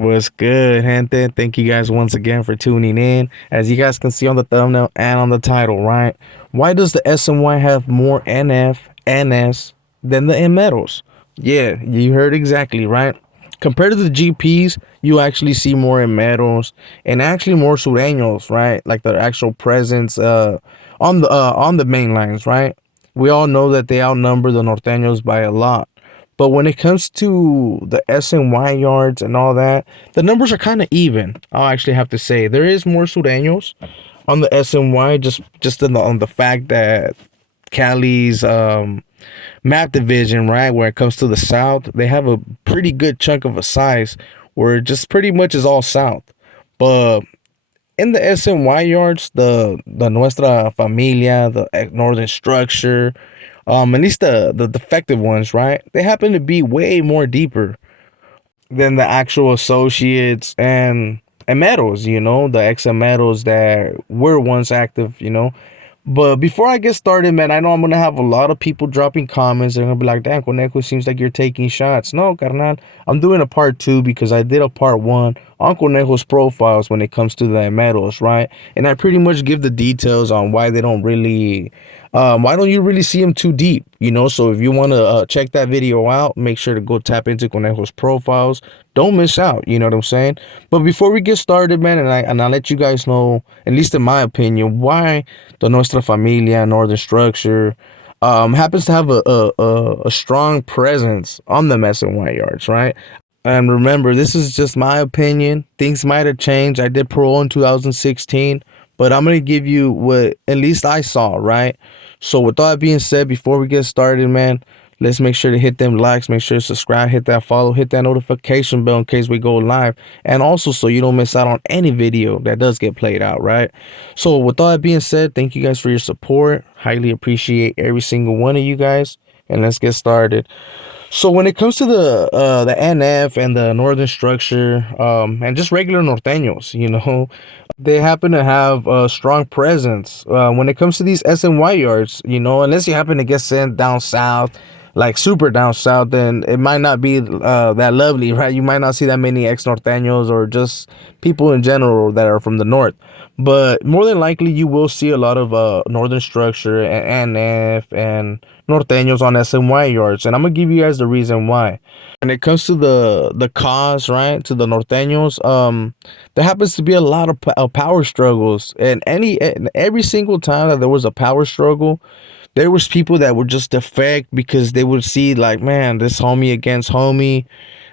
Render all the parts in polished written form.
What's good, gente? Thank you guys once again for tuning in. As you guys can see on the thumbnail and on the title, right? Why does the SNY have more NF, NS than the Emeros? Yeah, you heard exactly, right? Compared to the GPs, you actually see more Emeros and actually more Sureños, right? Like their actual presence on the main lines, right? We all know that they outnumber the Norteños by a lot. But when it comes to the SNY yards and all that, the numbers are kind of even. I'll actually have to say there is more Sureños on the SNY just on the fact that Cali's map division, right, where it comes to the south, they have a pretty good chunk of a size where it just pretty much is all south. But in the SNY yards, the Nuestra Familia, the Northern Structure, at least the defective ones, right? They happen to be way more deeper than the actual associates and Emeros, the ex Emeros that were once active. But before I get started, man, I know I'm gonna have a lot of people dropping comments. They're gonna be like, "Damn, Conejo, seems like you're taking shots." No, carnal, I'm doing a part two because I did a part one on Conejo's profiles when it comes to the Emeros, right? And I pretty much give the details on why they don't really, why don't you really see them too deep. So if you want to check that video out, make sure to go tap into Conejo's profiles. Don't miss out. You know what I'm saying? But before we get started, man, and I'll let you guys know, at least in my opinion, why the Nuestra Familia Northern Structure happens to have a strong presence on the SNY yards, right? And remember, this is just my opinion. Things might have changed. I did parole in 2016, but I'm gonna give you what at least I saw, right? So with all that being said, before we get started, man, let's make sure to hit them likes, make sure to subscribe, hit that follow, hit that notification bell in case we go live, and also so you don't miss out on any video that does get played out, right? So with all that being said, thank you guys for your support. Highly appreciate every single one of you guys, and let's get started. So when it comes to the NF and the Northern Structure, and just regular Norteños, they happen to have a strong presence when it comes to these SNY yards. Unless you happen to get sent down south, like super down south, then it might not be that lovely, right? You might not see that many ex Norteños or just people in general that are from the north. But more than likely, you will see a lot of Northern Structure and NF and Norteños on SNY yards, and I'm gonna give you guys the reason why. When it comes to the cause, right, to the Norteños, there happens to be a lot of power struggles, and every single time that there was a power struggle, there was people that would just defect because they would see like, man, this homie against homie,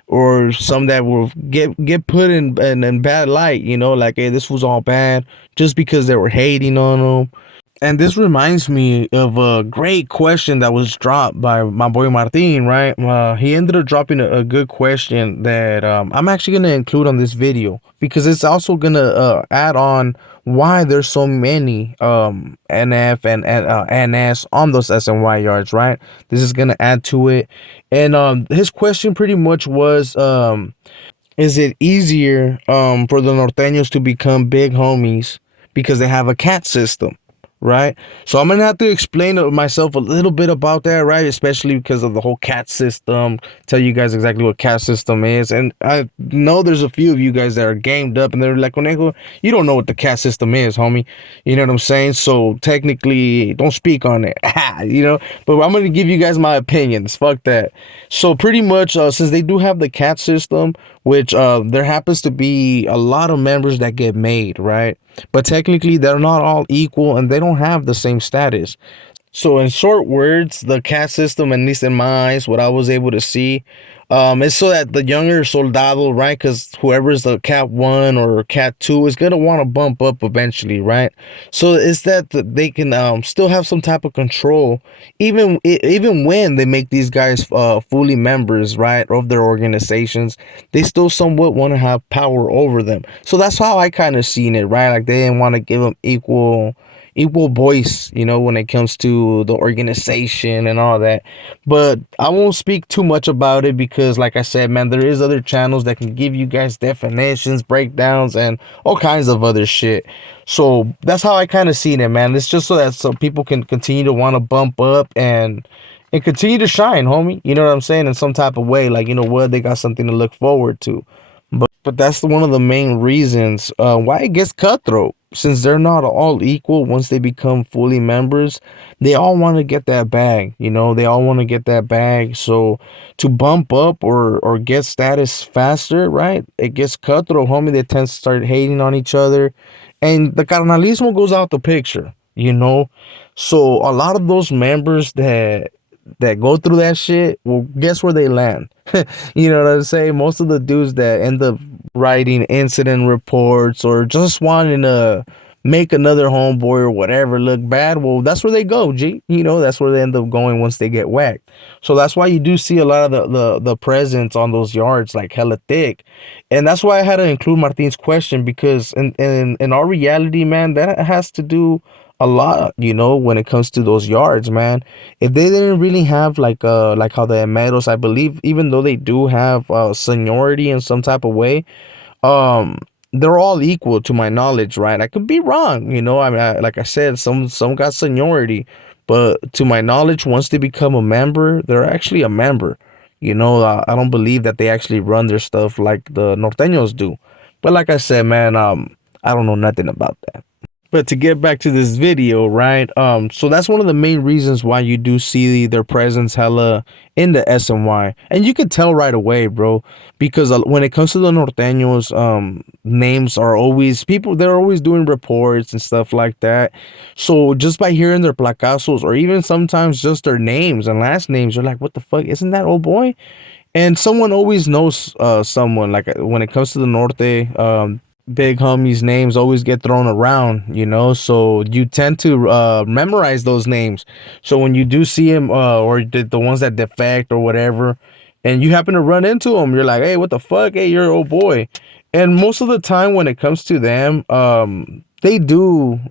or some that will get put in bad light, like, hey, this was all bad just because they were hating on them. And this reminds me of a great question that was dropped by my boy Martin, right? He ended up dropping a good question that I'm actually going to include on this video because it's also going to add on why there's so many NF and NS on those SNY yards, right? This is going to add to it. And his question pretty much was, is it easier for the Norteños to become big homies because they have a cat system? Right, so I'm gonna have to explain myself a little bit about that, right? Especially because of the whole cat system. Tell you guys exactly what cat system is, and I know there's a few of you guys that are gamed up and they're like, "Conejo, you don't know what the cat system is, homie." You know what I'm saying? So technically, don't speak on it, But I'm gonna give you guys my opinions. Fuck that. So pretty much, since they do have the cat system, which there happens to be a lot of members that get made, right? But technically, they're not all equal and they don't have the same status. So, in short words, the caste system, at least in my eyes, what I was able to see, is so that the younger soldado, right? Because whoever's the cat 1 or cat 2 is gonna want to bump up eventually, right? So it's that they can still have some type of control, even when they make these guys fully members, right, of their organizations. They still somewhat want to have power over them. So that's how I kind of seen it, right? Like they didn't want to give them equal voice, when it comes to the organization and all that. But I won't speak too much about it because, like I said, man, there is other channels that can give you guys definitions, breakdowns, and all kinds of other shit. So that's how I kind of seen it, man. It's just so that some people can continue to want to bump up and continue to shine, homie. You know what I'm saying? In some type of way, like, what, they got something to look forward to. But that's one of the main reasons why it gets cutthroat. Since they're not all equal, once they become fully members, they all want to get that bag. You know, they all want to get that bag. So to bump up or get status faster, right? It gets cutthroat, homie. They tend to start hating on each other, and the carnalismo goes out the picture. You know, so a lot of those members that go through that shit, well, guess where they land? You know what I'm saying? Most of the dudes that end up writing incident reports or just wanting to make another homeboy or whatever look bad, well, that's where they go, G. You know, that's where they end up going once they get whacked. So that's why you do see a lot of the presence on those yards like hella thick. And that's why I had to include Martin's question, because in our reality, man, that has to do a lot, you know, when it comes to those yards, man. If they didn't really have like how the Emeros, I believe, even though they do have seniority in some type of way, um they're all equal to my knowledge, right? I could be wrong, you know. I mean, like I said, some got seniority, but to my knowledge, once they become a member, they're actually a member. You know, I don't believe that they actually run their stuff like the norteños do. But like I said, man, I don't know nothing about that. But to get back to this video, right? So that's one of the main reasons why you do see their presence hella in the SNY, and you can tell right away, bro, because when it comes to the norteños, names are always people. They're always doing reports and stuff like that. So just by hearing their placazos, or even sometimes just their names and last names, you're like, what the fuck? Isn't that old boy? And someone always knows someone. Like when it comes to the norte, big homies names always get thrown around, you know, so you tend to memorize those names. So when you do see him or the ones that defect or whatever, and you happen to run into them, you're like, hey, what the fuck, hey, you're an old boy. And most of the time when it comes to them, they do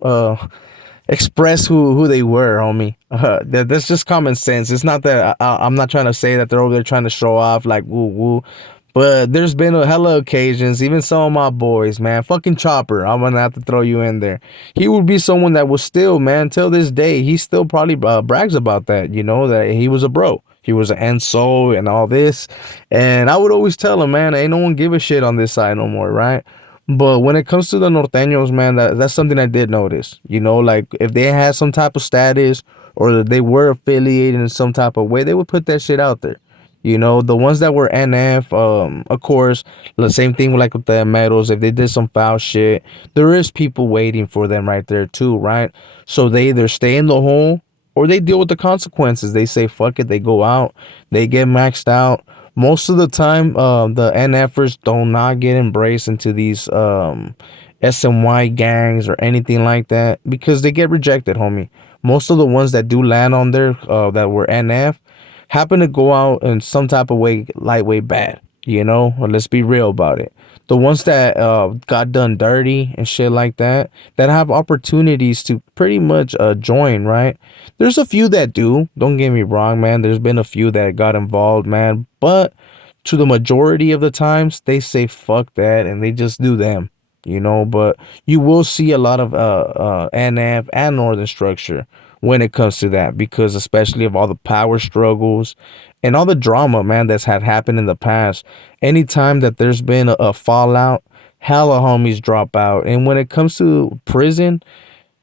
express who they were, homie. That's just common sense. It's not that I'm not trying to say that they're over there trying to show off like woo woo, but there's been a hella occasions, even some of my boys, man, fucking Chopper, I'm gonna have to throw you in there. He would be someone that was still, man, till this day, he still probably brags about that, you know, that he was a bro. He was an enso and all this. And I would always tell him, man, ain't no one give a shit on this side no more, right? But when it comes to the norteños, man, that's something I did notice. You know, like if they had some type of status or they were affiliated in some type of way, they would put that shit out there. You know, the ones that were NF, of course, the same thing like with the Emeros. If they did some foul shit, there is people waiting for them right there too, right? So they either stay in the hole or they deal with the consequences. They say fuck it, they go out, they get maxed out. Most of the time, the NFers do not get embraced into these SNY gangs or anything like that because they get rejected, homie. Most of the ones that do land on there that were NF happen to go out in some type of way lightweight bad, you know. Or let's be real about it. The ones that got done dirty and shit like that, that have opportunities to pretty much join, right? There's a few that do, don't get me wrong, man. There's been a few that got involved, man, but to the majority of the times they say fuck that and they just do them, you know. But you will see a lot of NF and Northern Structure when it comes to that, because especially of all the power struggles and all the drama, man, that's had happened in the past. Anytime that there's been a fallout, hella homies drop out. And when it comes to prison,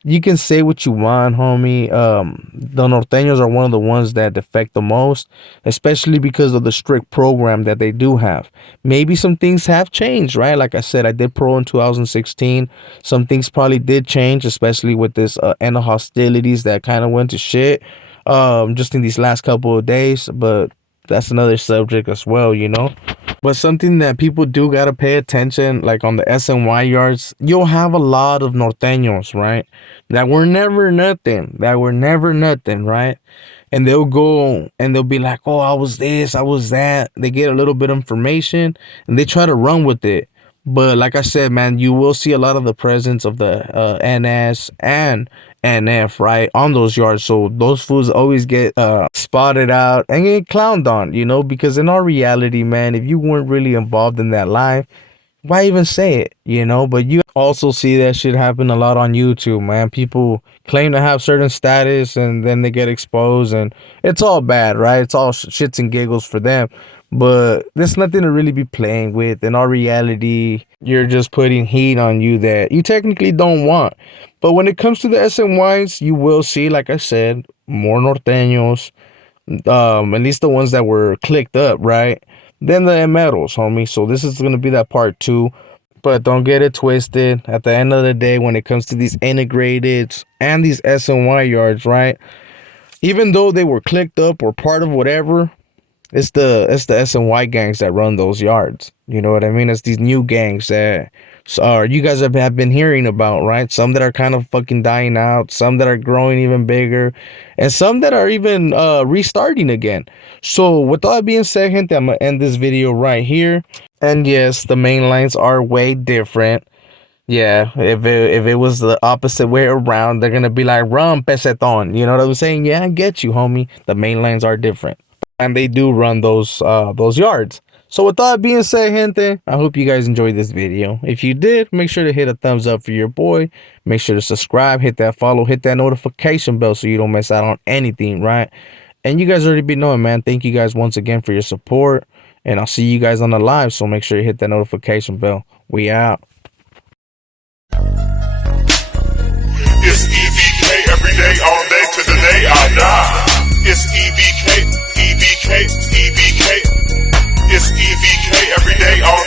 you can say what you want, homie. The norteños are one of the ones that defect the most, especially because of the strict program that they do have. Maybe some things have changed, right? Like I said, I did pro in 2016. Some things probably did change, especially with this end of hostilities that kind of went to shit just in these last couple of days. But that's another subject as well, you know. But something that people do gotta pay attention, like on the SNY yards, you'll have a lot of norteños, right? That were never nothing. That were never nothing, right? And they'll go and they'll be like, oh, I was this, I was that. They get a little bit of information and they try to run with it. But like I said, man, you will see a lot of the presence of the NS and NF, right, on those yards. So those fools always get spotted out and get clowned on, you know, because in our reality, man, if you weren't really involved in that life, why even say it, you know? But you also see that shit happen a lot on YouTube, man. People claim to have certain status and then they get exposed, and it's all bad, right? It's all shits and giggles for them. but there's nothing to really be playing with. In all reality, you're just putting heat on you that you technically don't want. But when it comes to the SNYs, you will see, like I said, more norteños, at least the ones that were clicked up, right? Then the Emeros, homie. So this is gonna be that part two. But don't get it twisted. At the end of the day, when it comes to these integrated and these SNY yards, right? Even though they were clicked up or part of whatever, it's the SNY gangs that run those yards. You know what I mean? It's these new gangs that you guys have been hearing about, right? Some that are kind of fucking dying out, some that are growing even bigger, and some that are even restarting again. So with all that being said, gente, I'm gonna end this video right here. And yes, the main lines are way different. Yeah, if it was the opposite way around, they're gonna be like run peseton. You know what I'm saying? Yeah, I get you, homie. The main lines are different, and they do run those yards. So with that being said, gente, I hope you guys enjoyed this video. If you did, make sure to hit a thumbs up for your boy. Make sure to subscribe, hit that follow, hit that notification bell so you don't miss out on anything, right? And you guys already be knowing, man. Thank you guys once again for your support, and I'll see you guys on the live. So make sure you hit that notification bell. We out. It's E.B.K. every day, all day, to the day I die. It's E.B.K. E.B.K. E.B.K. It's E.B.K. every day, all